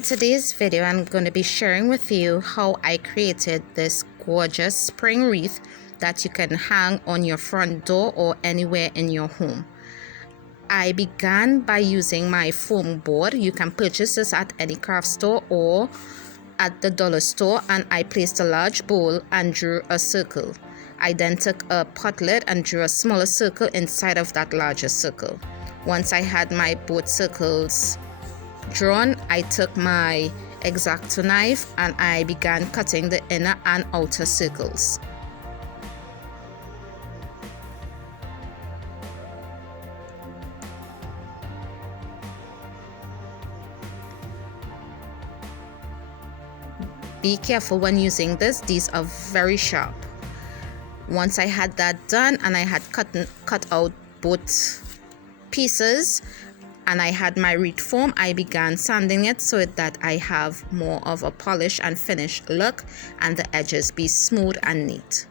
In today's video, I'm going to be sharing with you how I created this gorgeous spring wreath that you can hang on your front door or anywhere in your home. I began by using my foam board. You can purchase this at any craft store or at the dollar store, and I placed a large bowl and drew a circle. I then took a pot lid and drew a smaller circle inside of that larger circle. Once I had my both circles drawn, I took my X-Acto knife and I began cutting the inner and outer circles. Be careful when using this, these are very sharp. Once I had that done and I had cut out both pieces and I had my wreath foam, I began sanding it so that I have more of a polished and finished look and the edges be smooth and neat.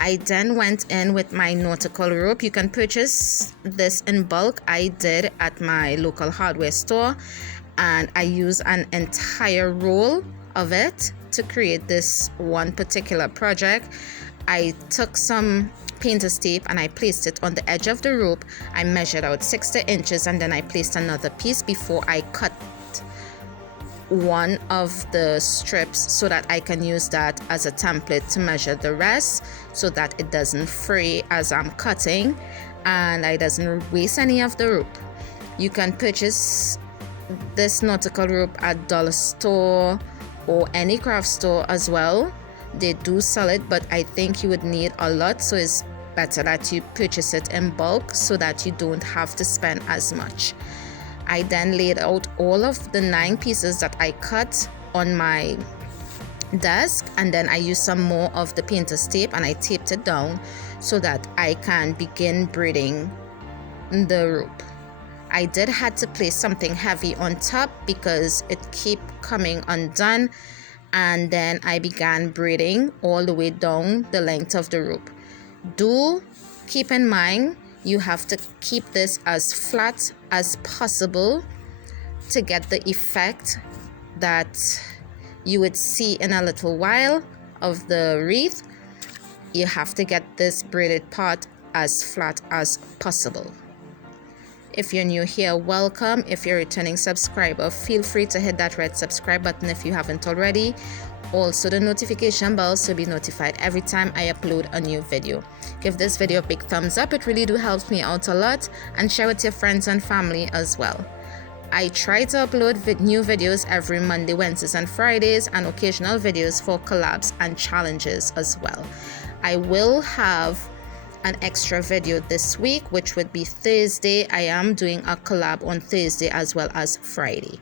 I then went in with my Nautical rope. You can purchase this in bulk. I did at my local hardware store, and I used an entire roll of it to create this one particular project. I took some painter's tape and I placed it on the edge of the rope. I measured out 60 inches and then I placed another piece before I cut one of the strips so that I can use that as a template to measure the rest so that it doesn't fray as I'm cutting and I doesn't waste any of the rope. You can purchase this Nautical rope at dollar store or any craft store as well. They do sell it, but I think you would need a lot, so it's better that you purchase it in bulk so that you don't have to spend as much. I then laid out all of the 9 pieces that I cut on my desk, and then I used some more of the painter's tape and I taped it down so that I can begin braiding the rope. I did had to place something heavy on top because it kept coming undone, and then I began braiding all the way down the length of the rope. Do keep in mind you have to keep this as flat as possible to get the effect that you would see in a little while of the wreath. You have to get this braided part as flat as possible. If you're new here, welcome. If you're a returning subscriber, feel free to hit that red subscribe button if you haven't already. Also the notification bell so you'll be notified every time I upload a new video. Give this video a big thumbs up, it really do help me out a lot, and share with your friends and family as well. I try to upload new videos every Monday, Wednesdays and Fridays, and occasional videos for collabs and challenges as well. I will have an extra video this week, which would be Thursday. I am doing a collab on Thursday as well as Friday.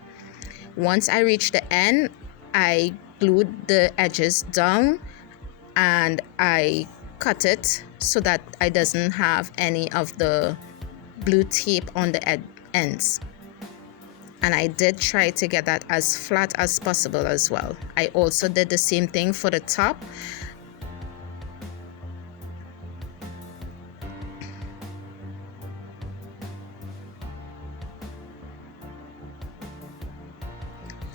Once I reach the end, I glued the edges down and I cut it so that I doesn't have any of the blue tape on the ends. And I did try to get that as flat as possible as well. I also did the same thing for the top.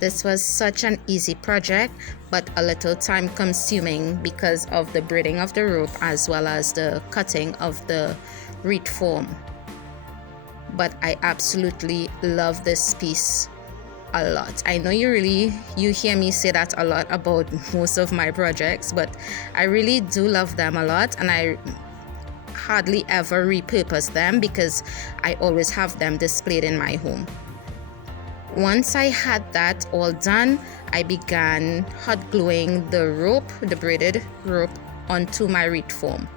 This was such an easy project, but a little time consuming because of the braiding of the rope as well as the cutting of the wreath foam. But I absolutely love this piece a lot. I know you hear me say that a lot about most of my projects, but I really do love them a lot, and I hardly ever repurpose them because I always have them displayed in my home. Once I had that all done, I began hot gluing the rope, the braided rope, onto my wreath foam.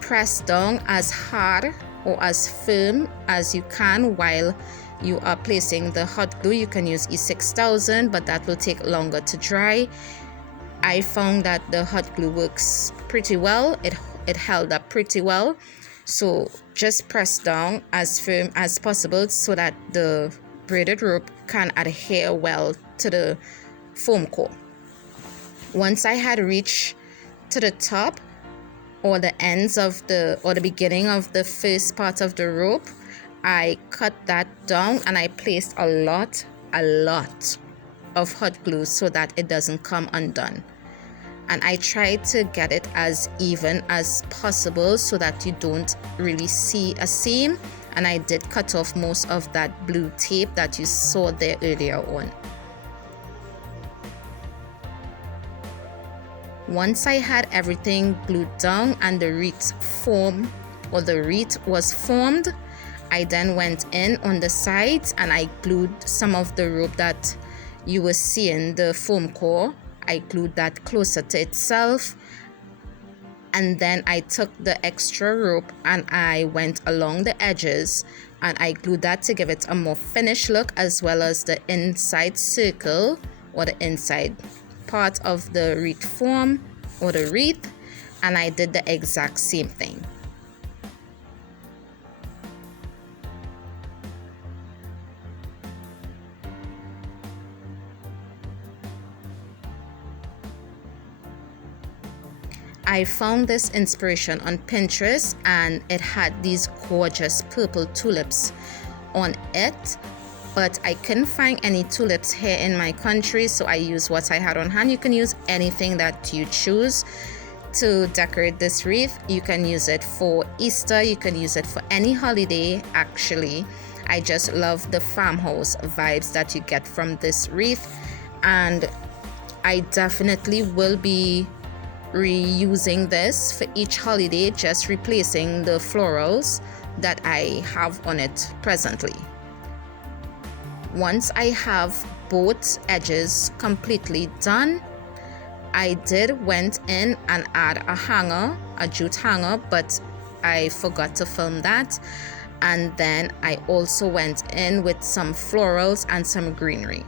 Press down as hard or as firm as you can while you are placing the hot glue. You can use E6000, but that will take longer to dry. I found that the hot glue works pretty well. It held up pretty well. So just press down as firm as possible so that the braided rope can adhere well to the foam core. Once I had reached to the top, or the ends of the beginning of the first part of the rope, I cut that down and I placed a lot of hot glue so that it doesn't come undone. And I tried to get it as even as possible so that you don't really see a seam. And I did cut off most of that blue tape that you saw there earlier on. Once I had everything glued down and the wreath form, or the wreath was formed, I then went in on the sides and I glued some of the rope that you were seeing, the foam core. I glued that closer to itself, and then I took the extra rope and I went along the edges and I glued that to give it a more finished look, as well as the inside circle or the inside part of the wreath form or the wreath, and I did the exact same thing. I found this inspiration on Pinterest and it had these gorgeous purple tulips on it, but I couldn't find any tulips here in my country, so I used what I had on hand. You can use anything that you choose to decorate this wreath. You can use it for Easter, you can use it for any holiday actually. I just love the farmhouse vibes that you get from this wreath, and I definitely will be reusing this for each holiday, just replacing the florals that I have on it presently. Once I have both edges completely done, I went in and add a hanger, a jute hanger, but I forgot to film that. And then I also went in with some florals and some greenery.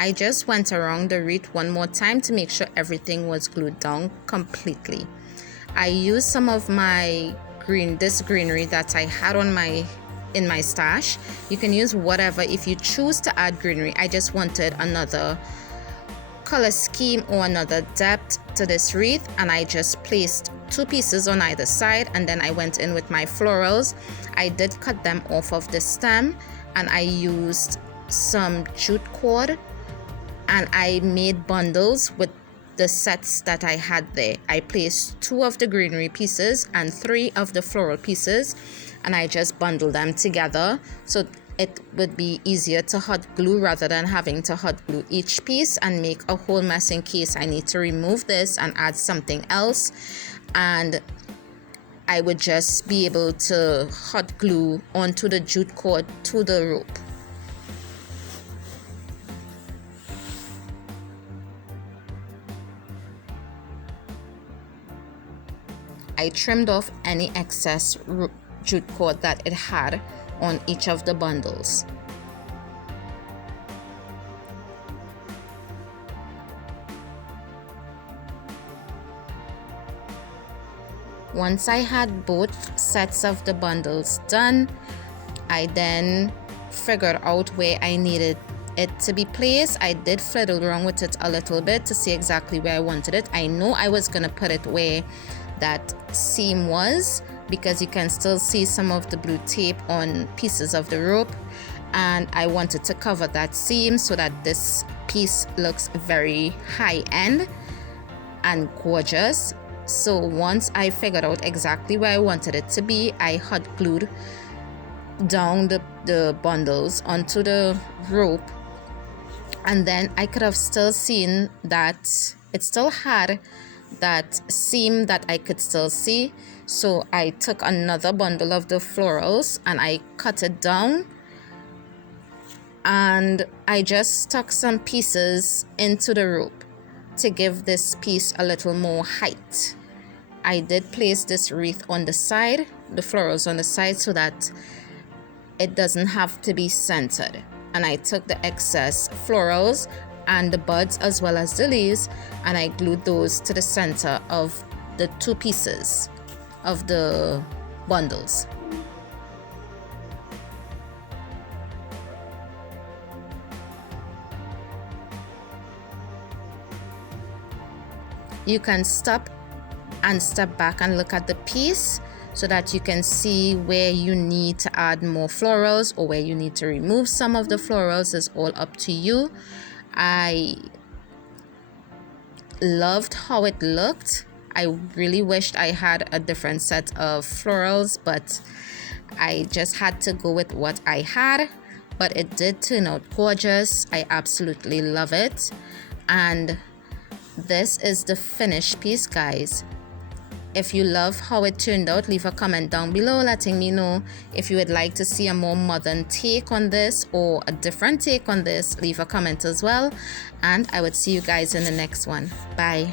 I just went around the wreath one more time to make sure everything was glued down completely. I used some of my greenery that I had on in my stash. You can use whatever if you choose to add greenery. I just wanted another color scheme or another depth to this wreath, and I just placed 2 pieces on either side, and then I went in with my florals. I did cut them off of the stem and I used some jute cord, and I made bundles with the sets that I had there. I placed 2 of the greenery pieces and 3 of the floral pieces, and I just bundled them together so it would be easier to hot glue rather than having to hot glue each piece and make a whole mess in case I need to remove this and add something else. And I would just be able to hot glue onto the jute cord to the rope. I trimmed off any excess jute cord that it had on each of the bundles. Once I had both sets of the bundles done, I then figured out where I needed it to be placed. I did fiddle around with it a little bit to see exactly where I wanted it. I know I was gonna put it where that seam was, because you can still see some of the blue tape on pieces of the rope, and I wanted to cover that seam so that this piece looks very high end and gorgeous. So once I figured out exactly where I wanted it to be, I hot glued down the bundles onto the rope, and then I could have still seen that it still had that seam that I could still see. So I took another bundle of the florals and I cut it down, and I just stuck some pieces into the rope to give this piece a little more height. I did place this wreath on the side, the florals on the side, so that it doesn't have to be centered. and I took the excess florals and the buds as well as the leaves, and I glued those to the center of the 2 pieces of the bundles. You can stop and step back and look at the piece so that you can see where you need to add more florals or where you need to remove some of the florals. Is all up to you. I loved how it looked. I really wished I had a different set of florals, but I just had to go with what I had. But it did turn out gorgeous. I absolutely love it. And this is the finished piece, guys. If you love how it turned out, leave a comment down below letting me know. If you would like to see a more modern take on this or a different take on this, leave a comment as well. And I would see you guys in the next one. Bye.